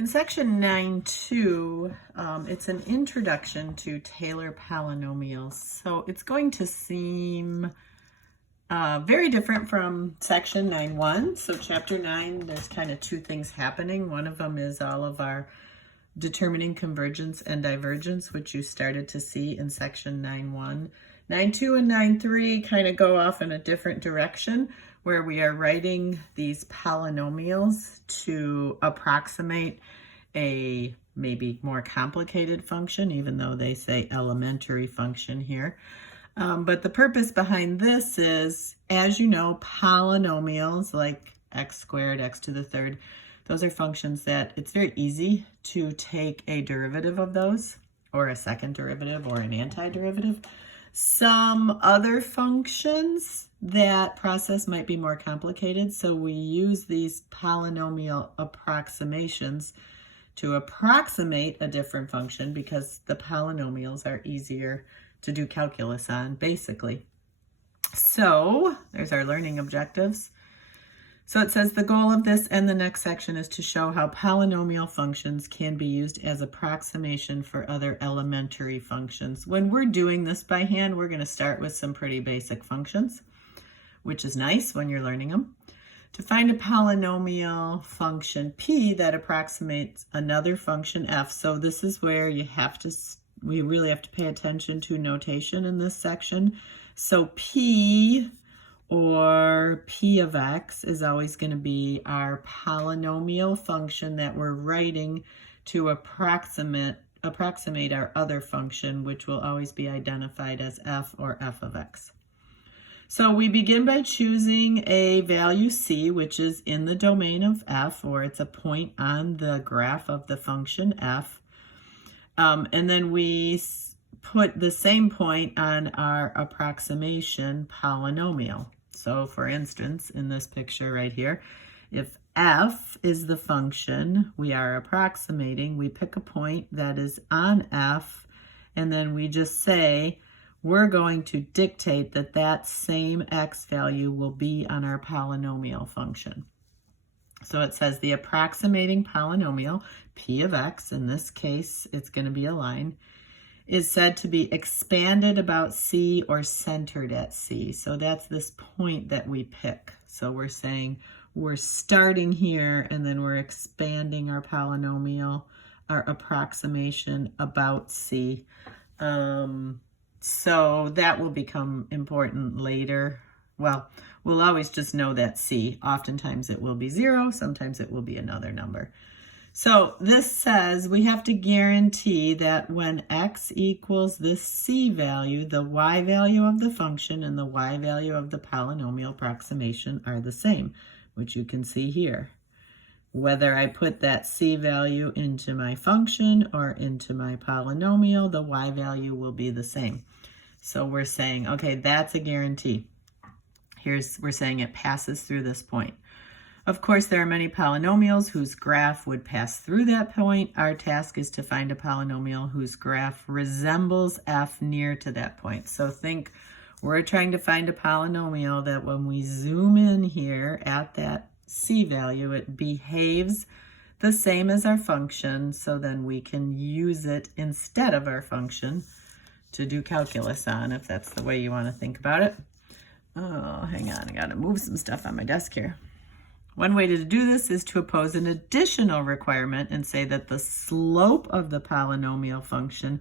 In section 9.2, it's an introduction to Taylor polynomials. So it's going to seem very different from section 9.1. So chapter 9, there's kind of two things happening. One of them is all of our determining convergence and divergence, which you started to see in section 9.1. 9.2 and 9.3 kind of go off in a different direction, where we are writing these polynomials to approximate a maybe more complicated function, even though they say elementary function here. But the purpose behind this is, as you know, polynomials like x squared, x to the third, those are functions that it's very easy to take a derivative of those, or a second derivative, or an antiderivative. Some other functions, that process might be more complicated, so we use these polynomial approximations to approximate a different function because the polynomials are easier to do calculus on, basically. So there's our learning objectives. So it says the goal of this and the next section is to show how polynomial functions can be used as approximation for other elementary functions. When we're doing this by hand, we're going to start with some pretty basic functions, which is nice when you're learning them. To find a polynomial function p that approximates another function f, so this is where we really have to pay attention to notation in this section. So p, or p of x, is always going to be our polynomial function that we're writing to approximate our other function, which will always be identified as f or f of x. So we begin by choosing a value c, which is in the domain of f, or it's a point on the graph of the function f. And then we put the same point on our approximation polynomial. So for instance, in this picture right here, if f is the function we are approximating, we pick a point that is on f, and then we just say we're going to dictate that that same x value will be on our polynomial function. So it says the approximating polynomial, p of x, in this case it's going to be a line, is said to be expanded about c or centered at c. So that's this point that we pick. So we're saying we're starting here and then we're expanding our polynomial, our approximation about c. So that will become important later. Well, we'll always just know that c. Oftentimes it will be 0, sometimes it will be another number. So this says we have to guarantee that when x equals this c value, the y value of the function and the y value of the polynomial approximation are the same, which you can see here. Whether I put that c value into my function or into my polynomial, the y value will be the same. So we're saying, okay, that's a guarantee. We're saying it passes through this point. Of course, there are many polynomials whose graph would pass through that point. Our task is to find a polynomial whose graph resembles f near to that point. So think we're trying to find a polynomial that when we zoom in here at that c value, it behaves the same as our function, so then we can use it instead of our function to do calculus on, if that's the way you want to think about it. Oh, hang on, I got to move some stuff on my desk here. One way to do this is to oppose an additional requirement and say that the slope of the polynomial function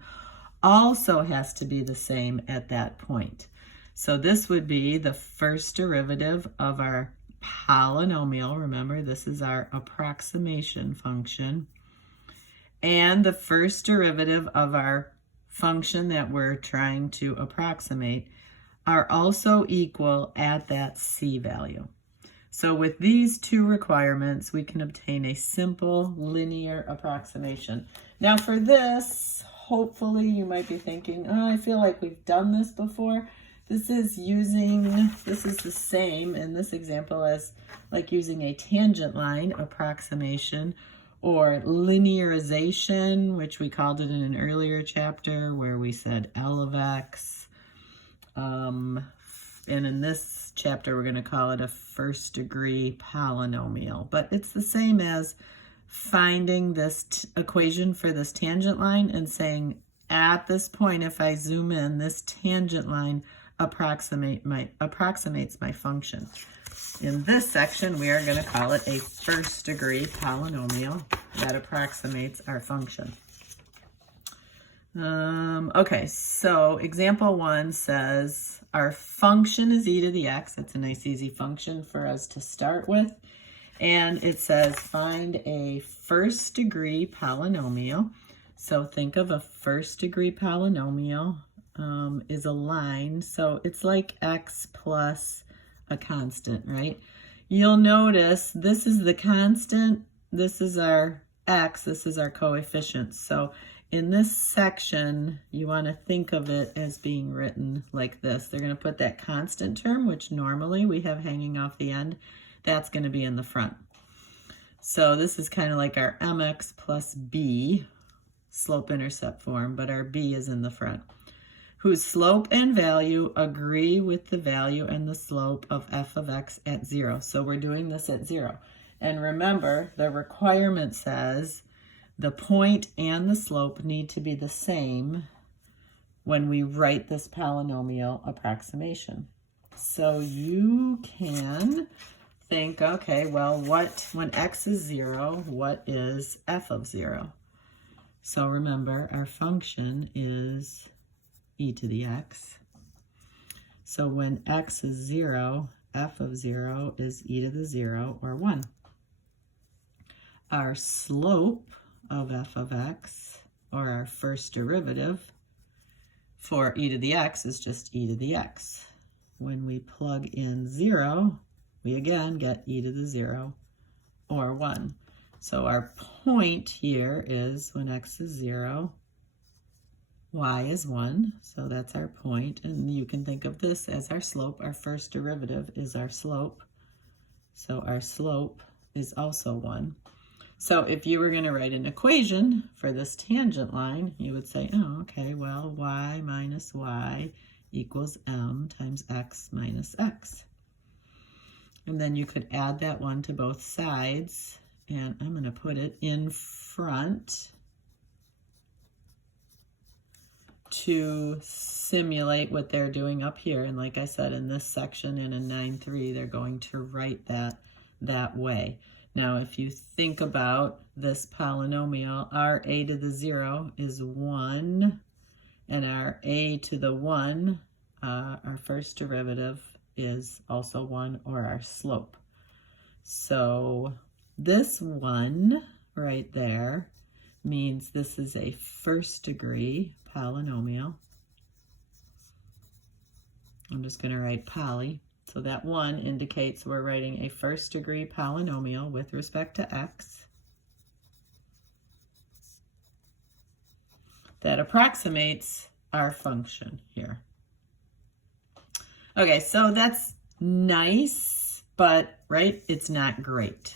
also has to be the same at that point. So this would be the first derivative of our polynomial. Remember, this is our approximation function. And the first derivative of our function that we're trying to approximate are also equal at that c value. So with these two requirements, we can obtain a simple linear approximation. Now for this, hopefully you might be thinking, oh, I feel like we've done this before. This is the same in this example as like using a tangent line approximation or linearization, which we called it in an earlier chapter where we said L of x. And in this chapter, we're going to call it a first degree polynomial, but it's the same as finding this equation for this tangent line and saying, at this point, if I zoom in, this tangent line approximates my function. In this section, we are going to call it a first degree polynomial that approximates our function. Okay, so example 1 says our function is e to the x. That's a nice easy function for us to start with. And it says find a first degree polynomial. So think of a first degree polynomial is a line. So it's like x plus a constant, right? You'll notice this is the constant, this is our x, this is our coefficient. So in this section, you want to think of it as being written like this. They're going to put that constant term, which normally we have hanging off the end, that's going to be in the front. So this is kind of like our mx plus b slope-intercept form, but our b is in the front, whose slope and value agree with the value and the slope of f of x at 0. So we're doing this at 0. And remember, the requirement says the point and the slope need to be the same when we write this polynomial approximation. So you can think, okay, well, when x is 0, what is f of 0? So remember, our function is e to the x. So when x is 0, f of 0 is e to the 0, or 1. Our slope of f of x, or our first derivative for e to the x, is just e to the x. When we plug in 0, we again get e to the 0, or 1. So our point here is when x is 0, y is 1, so that's our point, and you can think of this as our slope. Our first derivative is our slope, so our slope is also 1. So if you were going to write an equation for this tangent line, you would say, oh, okay, well, y minus y equals m times x minus x. And then you could add that 1 to both sides, and I'm going to put it in front to simulate what they're doing up here. And like I said, in this section and in 9.3, they're going to write that way. Now, if you think about this polynomial, our a to the 0 is 1, and our a to the 1, our first derivative, is also 1, or our slope. So this 1 right there means this is a first degree polynomial. I'm just going to write poly. So that 1 indicates we're writing a first degree polynomial with respect to x that approximates our function here. Okay, so that's nice, but right, it's not great.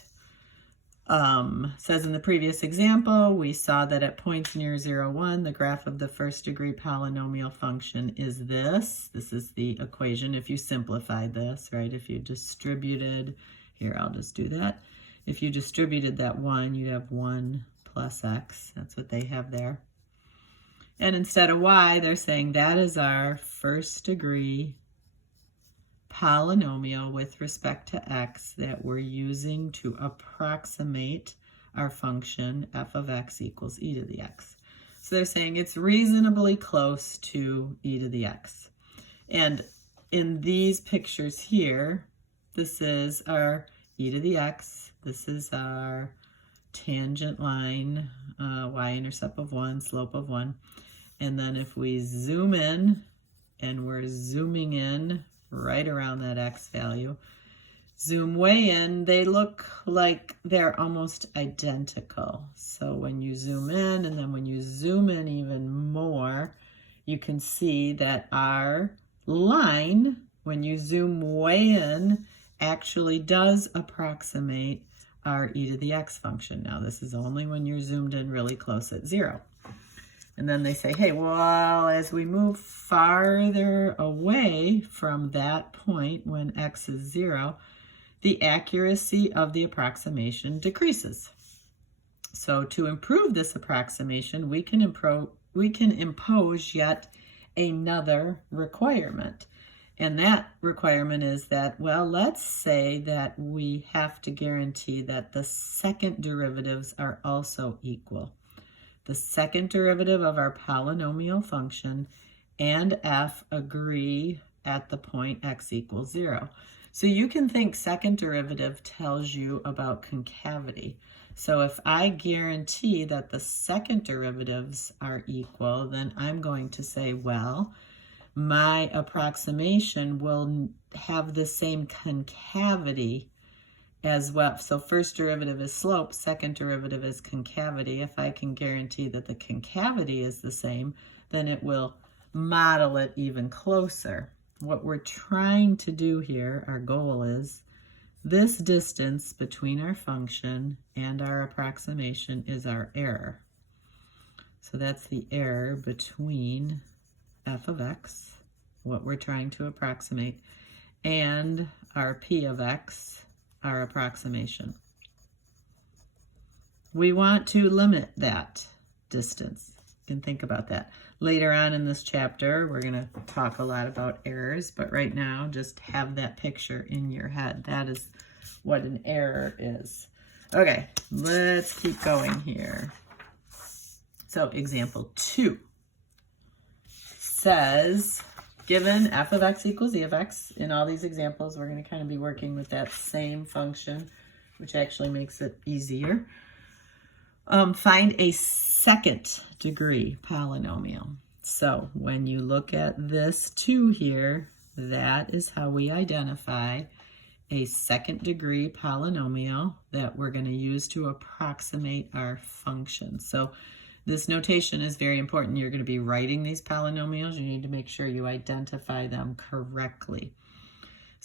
Says in the previous example, we saw that at points near 0, 1, the graph of the first degree polynomial function is this. This is the equation if you simplified this, right? If you distributed, here, I'll just do that. If you distributed that 1, you'd have 1 plus x. That's what they have there. And instead of y, they're saying that is our first degree polynomial with respect to x that we're using to approximate our function f of x equals e to the x. So they're saying it's reasonably close to e to the x. And in these pictures here, this is our e to the x, this is our tangent line, y-intercept of 1, slope of 1. And then if we zoom in, and we're zooming in right around that x value, zoom way in, they look like they're almost identical. So when you zoom in, and then when you zoom in even more, you can see that our line, when you zoom way in, actually does approximate our e to the x function. Now this is only when you're zoomed in really close at 0. And then they say, hey, well, as we move farther away from that point when x is 0, the accuracy of the approximation decreases. So to improve this approximation, we can impose yet another requirement. And that requirement is that, well, let's say that we have to guarantee that the second derivatives are also equal. The second derivative of our polynomial function and f agree at the point x equals 0. So you can think second derivative tells you about concavity. So if I guarantee that the second derivatives are equal, then I'm going to say, well, my approximation will have the same concavity as well. So first derivative is slope, second derivative is concavity. If I can guarantee that the concavity is the same, then it will model it even closer. What we're trying to do here, our goal is, this distance between our function and our approximation is our error. So that's the error between f of x, what we're trying to approximate, and our p of x, our approximation. We want to limit that distance. You can think about that. Later on in this chapter, we're going to talk a lot about errors, but right now, just have that picture in your head. That is what an error is. Okay, let's keep going here. So example 2 says, given f of x equals e of x, in all these examples, we're going to kind of be working with that same function, which actually makes it easier. Find a second degree polynomial. So when you look at this 2 here, that is how we identify a second degree polynomial that we're going to use to approximate our function. So this notation is very important. You're going to be writing these polynomials. You need to make sure you identify them correctly.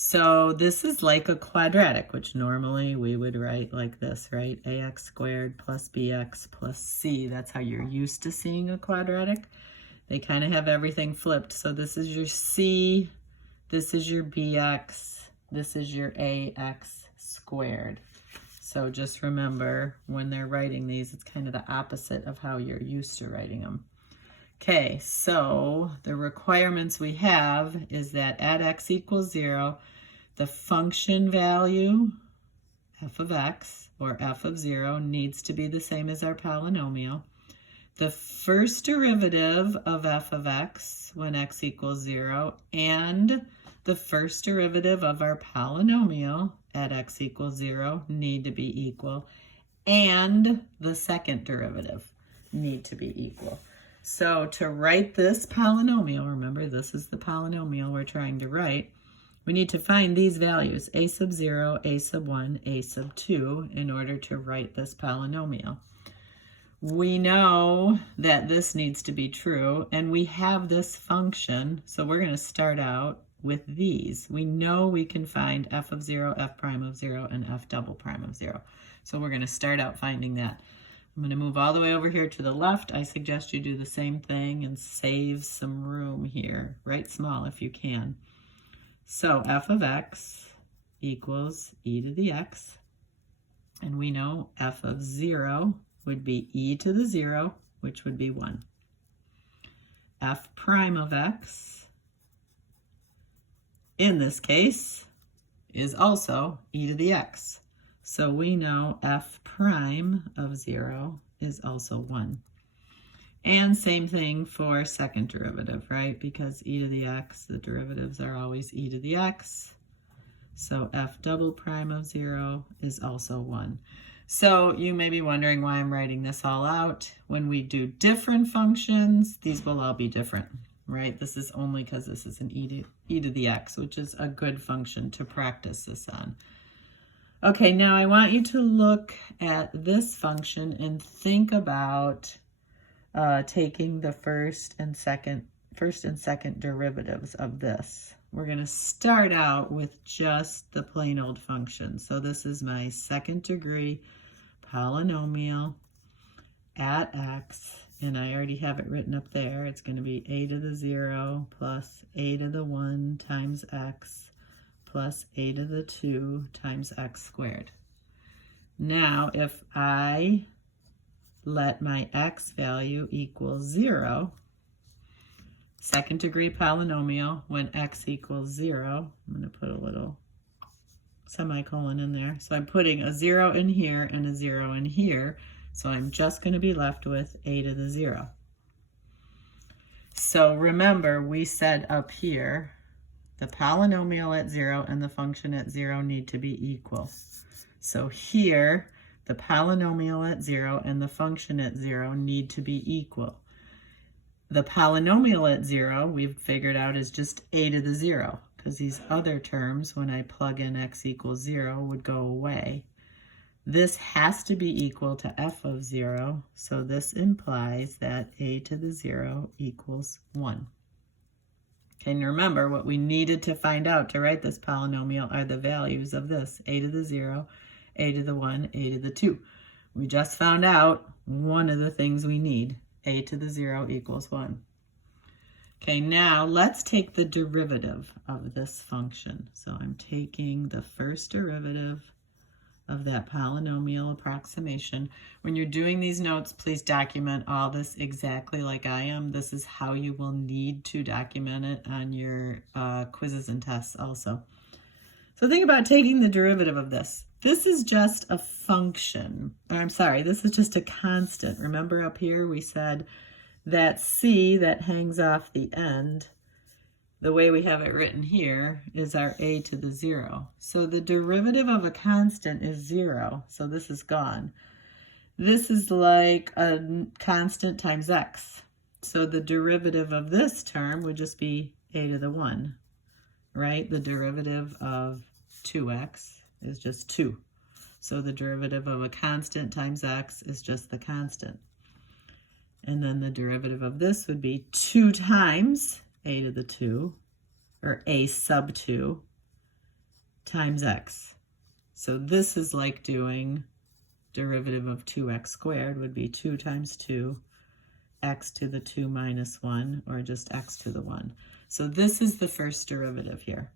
So this is like a quadratic, which normally we would write like this, right? ax squared plus bx plus c. That's how you're used to seeing a quadratic. They kind of have everything flipped. So this is your c, this is your bx, this is your ax squared. So just remember, when they're writing these, it's kind of the opposite of how you're used to writing them. Okay, so the requirements we have is that at x equals 0, the function value, f of x, or f of 0, needs to be the same as our polynomial. The first derivative of f of x when x equals 0, and the first derivative of our polynomial at x equals 0 need to be equal, and the second derivative need to be equal. So to write this polynomial, remember this is the polynomial we're trying to write, we need to find these values, a sub 0, a sub 1, a sub 2, in order to write this polynomial. We know that this needs to be true, and we have this function, so we're going to start out with these. We know we can find f of 0, f prime of 0, and f double prime of 0. So we're going to start out finding that. I'm going to move all the way over here to the left. I suggest you do the same thing and save some room here. Write small if you can. So f of x equals e to the x. And we know f of 0 would be e to the 0, which would be 1. F prime of x, in this case, is also e to the x. So we know f prime of 0 is also 1. And same thing for second derivative, right? Because e to the x, the derivatives are always e to the x. So f double prime of 0 is also 1. So you may be wondering why I'm writing this all out. When we do different functions, these will all be different, right? This is only because this is an e to the x, which is a good function to practice this on. Okay, now I want you to look at this function and think about taking the first and second derivatives of this. We're going to start out with just the plain old function. So this is my second degree polynomial at x, and I already have it written up there. It's going to be a to the 0 plus a to the 1 times x plus a to the 2 times x squared. Now, if I let my x value equal 0. Second degree polynomial when x equals 0. I'm going to put a little semicolon in there. So I'm putting a 0 in here and a 0 in here. So I'm just going to be left with a to the 0. So remember, we said up here, the polynomial at 0 and the function at 0 need to be equal. So here, the polynomial at 0 and the function at 0 need to be equal. The polynomial at 0, we've figured out, is just a to the 0, because these other terms, when I plug in x equals 0, would go away. This has to be equal to f of 0, so this implies that a to the 0 equals 1. Okay, and remember, what we needed to find out to write this polynomial are the values of this, a to the 0, a to the 1, a to the 2. We just found out one of the things we need, a to the 0 equals 1. Okay, now let's take the derivative of this function. So I'm taking the first derivative of that polynomial approximation. When you're doing these notes, please document all this exactly like I am. This is how you will need to document it on your quizzes and tests also. So think about taking the derivative of this. This is just a function. I'm sorry, this is just a constant. Remember up here we said that c that hangs off the end, the way we have it written here, is our a to the 0. So the derivative of a constant is 0, so this is gone. This is like a constant times x. So the derivative of this term would just be a to the 1, right? The derivative of 2x is just 2. So the derivative of a constant times x is just the constant. And then the derivative of this would be 2 times a to the 2, or a sub 2, times x. So this is like doing derivative of 2x squared would be 2 times 2, x to the 2 minus 1, or just x to the 1. So this is the first derivative here.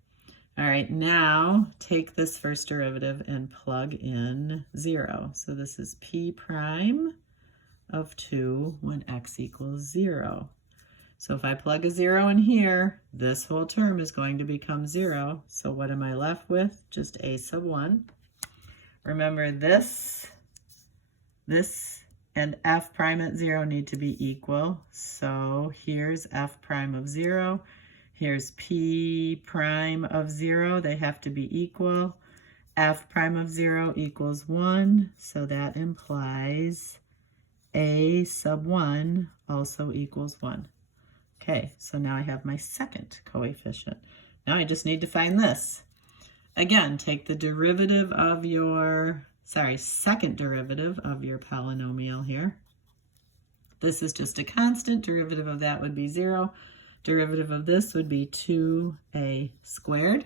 All right, now take this first derivative and plug in 0. So this is p prime of 2 when x equals 0. So if I plug a 0 in here, this whole term is going to become 0. So what am I left with? Just a sub 1. Remember this and f prime at 0 need to be equal. So here's f prime of 0. Here's p prime of 0. They have to be equal. F prime of 0 equals 1. So that implies a sub 1 also equals 1. Okay, so now I have my second coefficient. Now I just need to find this. Again, take the derivative of your, second derivative of your polynomial here. This is just a constant. Derivative of that would be 0. Derivative of this would be 2a squared.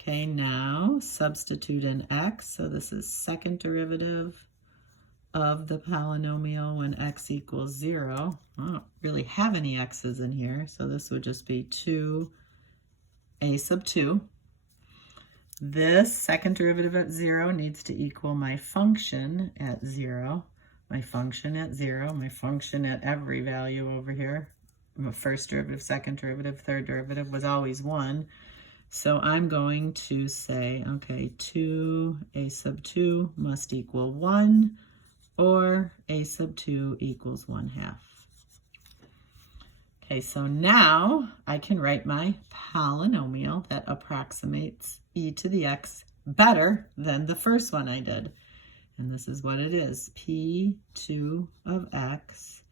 Okay, now substitute in x. So this is second derivative of the polynomial when x equals 0. I don't really have any x's in here, so this would just be 2a sub 2. This second derivative at 0 needs to equal my function at 0, my function at 0, my function at every value over here. My first derivative, second derivative, third derivative was always 1. So I'm going to say, okay, 2a sub 2 must equal 1, or a sub 2 equals 1/2. Okay, so now I can write my polynomial that approximates e to the x better than the first one I did. And this is what it is. P2 of x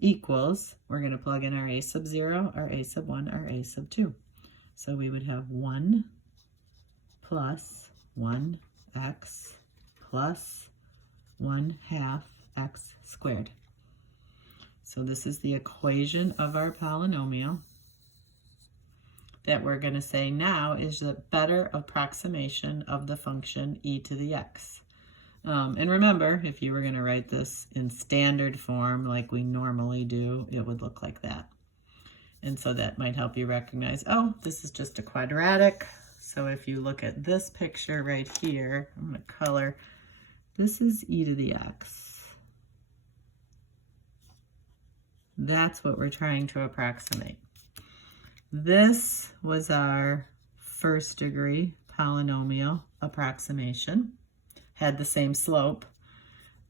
equals, we're going to plug in our a sub 0, our a sub 1, our a sub 2. So we would have 1 plus 1x plus 1/2 x squared. So this is the equation of our polynomial that we're going to say now is the better approximation of the function e to the x. And remember, if you were going to write this in standard form like we normally do, it would look like that. And so that might help you recognize, oh, this is just a quadratic. So if you look at this picture right here, I'm going to color, this is e to the x. That's what we're trying to approximate. This was our first degree polynomial approximation, had the same slope.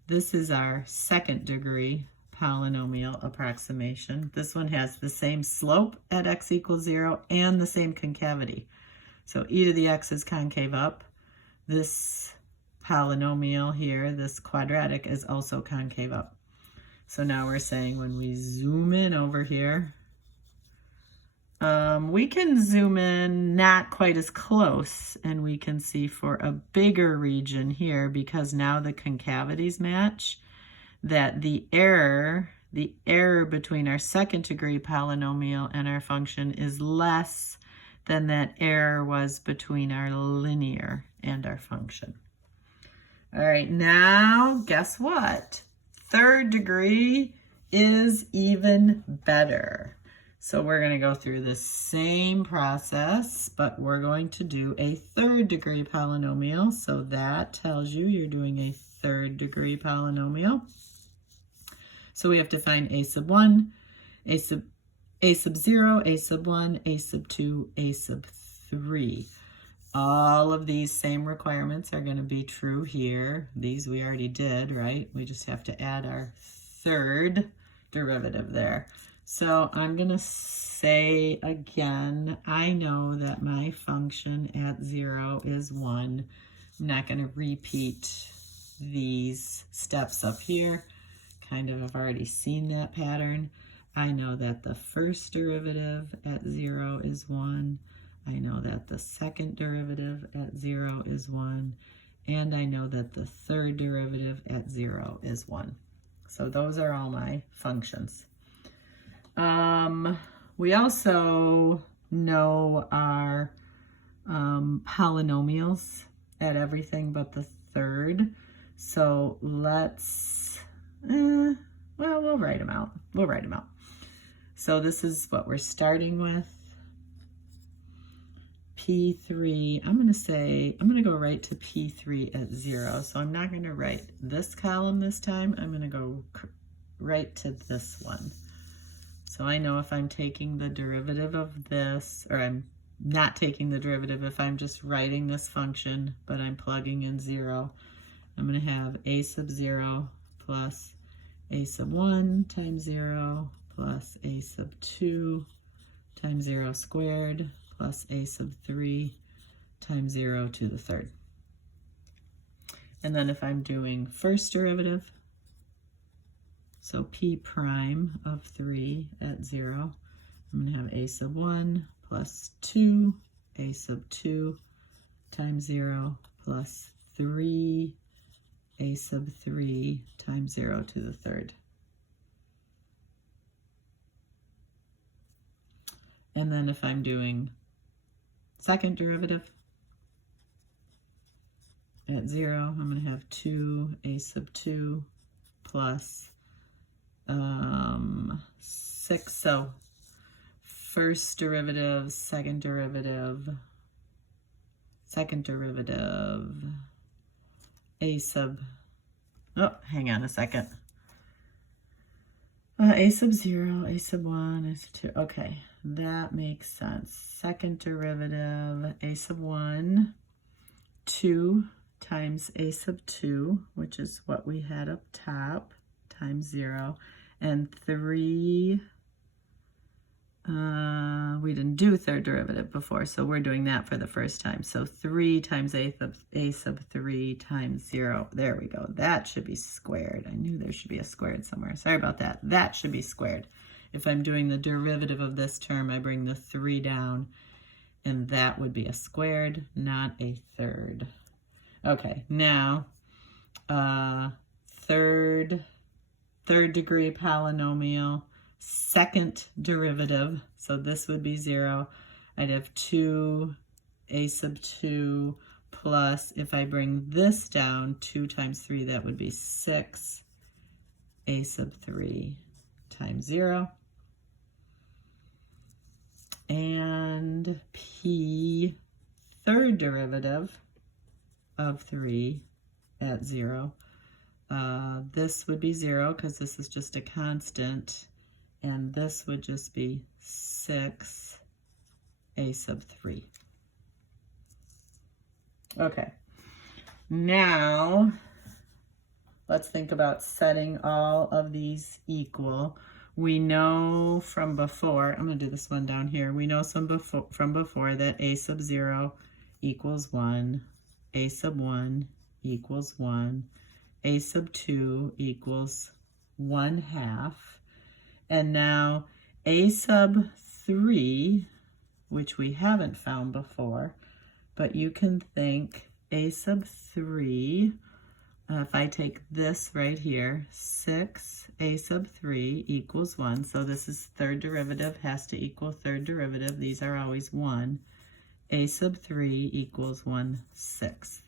This is our second degree polynomial approximation. This one has the same slope at x equals 0 and the same concavity. So e to the x is concave up. This polynomial here, this quadratic, is also concave up. So now we're saying when we zoom in over here, we can zoom in not quite as close, and we can see for a bigger region here, because now the concavities match, that the error between our second degree polynomial and our function is less than that error was between our linear and our function. All right, now guess what? Third degree is even better. So we're going to go through the same process, but we're going to do a third degree polynomial. So that tells you you're doing a third degree polynomial. So we have to find a sub 1, a sub 0, a sub 1, a sub 2, a sub 3. All of these same requirements are going to be true here. These we already did, right? We just have to add our third derivative there. So I'm going to say again, I know that my function at 0 is 1. I'm not going to repeat these steps up here. Kind of have already seen that pattern. I know that the first derivative at 0 is 1. I know that the second derivative at 0 is 1. And I know that the third derivative at 0 is 1. So those are all my functions. We also know our polynomials at everything but the third. So let's, well, we'll write them out. We'll write them out. So this is what we're starting with. P3, I'm going to go right to P3 at 0. So I'm not going to write this column this time. I'm going to go right to this one. So I know if I'm taking the derivative of this, or I'm not taking the derivative if I'm just writing this function, but I'm plugging in 0, I'm going to have a sub 0 plus a sub 1 times 0 plus a sub 2 times 0 squared plus a sub 3 times 0 to the third. And then if I'm doing first derivative, so p prime of 3 at 0, I'm going to have a sub 1 plus 2, a sub 2 times 0 plus 3, a sub 3 times 0 to the third. And then if I'm doing second derivative at 0, I'm going to have 2 a sub 2 plus 6. So first derivative, second derivative, a sub, oh, hang on a second. A sub 0, a sub 1, a sub 2. Okay, that makes sense. Second derivative, a sub 1, 2 times a sub 2, which is what we had up top, times 0, and 3, we didn't do third derivative before, so we're doing that for the first time. So 3 times a sub 3 times 0. There we go. That should be squared. I knew there should be a squared somewhere. Sorry about that. That should be squared. If I'm doing the derivative of this term, I bring the 3 down, and that would be a squared, not a third. Okay, now third degree polynomial, second derivative, so this would be 0. I'd have 2 a sub 2 plus, if I bring this down, 2 times 3, that would be 6 a sub 3 times 0. And p third derivative of 3 at 0. This would be 0 because this is just a constant, and this would just be 6 a sub 3. Okay, now let's think about setting all of these equal. We know from before, I'm going to do this one down here, we know from before that a sub 0 equals 1, a sub 1 equals 1, a sub 2 equals 1/2, and now a sub 3, which we haven't found before, but you can think a sub 3, if I take this right here, 6 a sub 3 equals 1. So this is third derivative, has to equal third derivative. These are always 1. A sub 3 equals 1/6.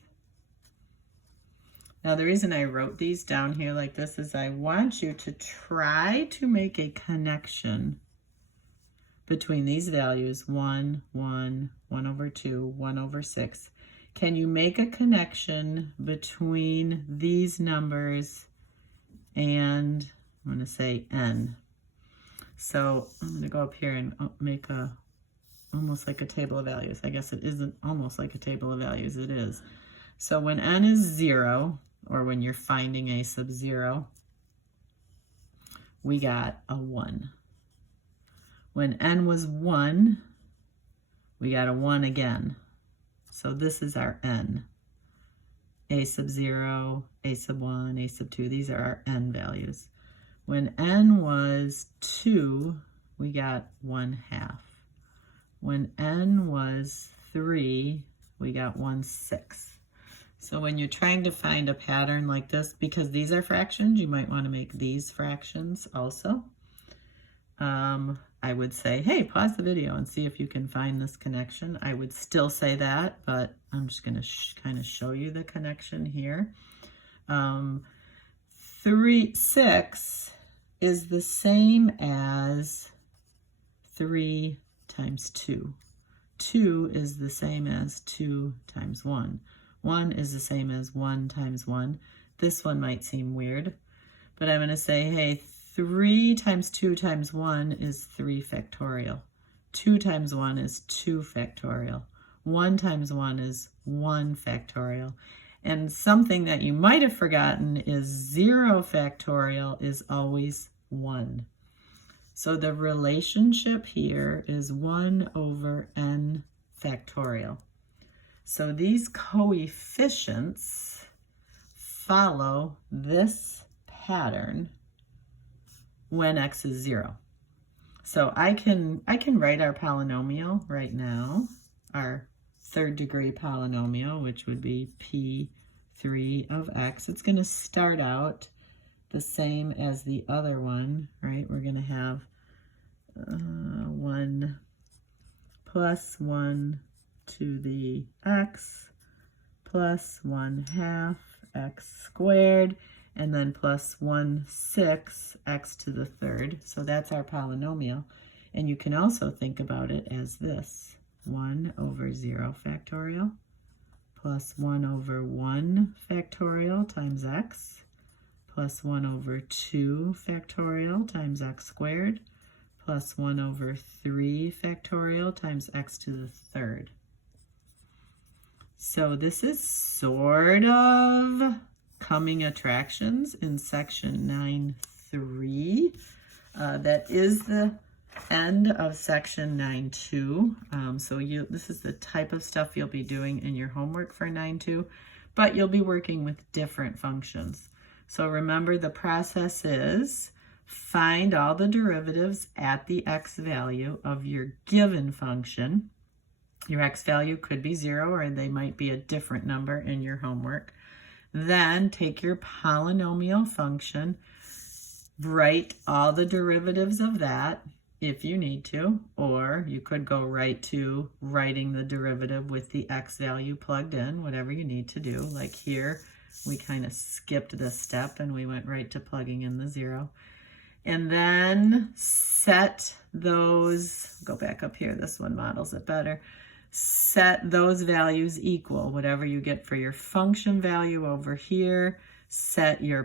Now the reason I wrote these down here like this is I want you to try to make a connection between these values, 1, 1, 1 over 2, 1 over 6. Can you make a connection between these numbers and, I'm going to say n. So I'm going to go up here and make almost like a table of values. I guess it isn't almost like a table of values, it is. So when n is 0, or when you're finding a sub 0, we got a 1. When n was 1, we got a 1 again. So this is our n. A sub 0, a sub 1, a sub 2, these are our n values. When n was 2, we got 1/2. When n was 3, we got 1/6. So when you're trying to find a pattern like this, because these are fractions, you might want to make these fractions also. I would say, hey, pause the video and see if you can find this connection. I would still say that, but I'm just going to kind of show you the connection here. 6 is the same as 3 times 2. 2 is the same as 2 times 1. 1 is the same as 1 times 1. This one might seem weird, but I'm going to say, hey, 3 times 2 times 1 is 3 factorial. 2 times 1 is 2 factorial. 1 times 1 is 1 factorial. And something that you might have forgotten is 0 factorial is always 1. So the relationship here is 1 over n factorial. So these coefficients follow this pattern when x is 0. So I can write our polynomial right now, our third degree polynomial, which would be p3 of x. It's going to start out the same as the other one, right? We're going to have 1 plus 1 to the x plus 1/2 x squared, and then plus 1/6 x to the third. So that's our polynomial. And you can also think about it as this: 1 over 0 factorial plus 1 over 1 factorial times x plus 1 over 2 factorial times x squared plus 1 over 3 factorial times x to the third. So this is sort of coming attractions in section 9.3. That is the end of section 9.2. So this is the type of stuff you'll be doing in your homework for 9.2, but you'll be working with different functions. So remember, the process is find all the derivatives at the x value of your given function. Your x value could be 0, or they might be a different number in your homework. Then take your polynomial function, write all the derivatives of that if you need to, or you could go right to writing the derivative with the x value plugged in, whatever you need to do. Like here, we kind of skipped this step and we went right to plugging in the 0. And then set those, go back up here, this one models it better. Set those values equal, whatever you get for your function value over here, set your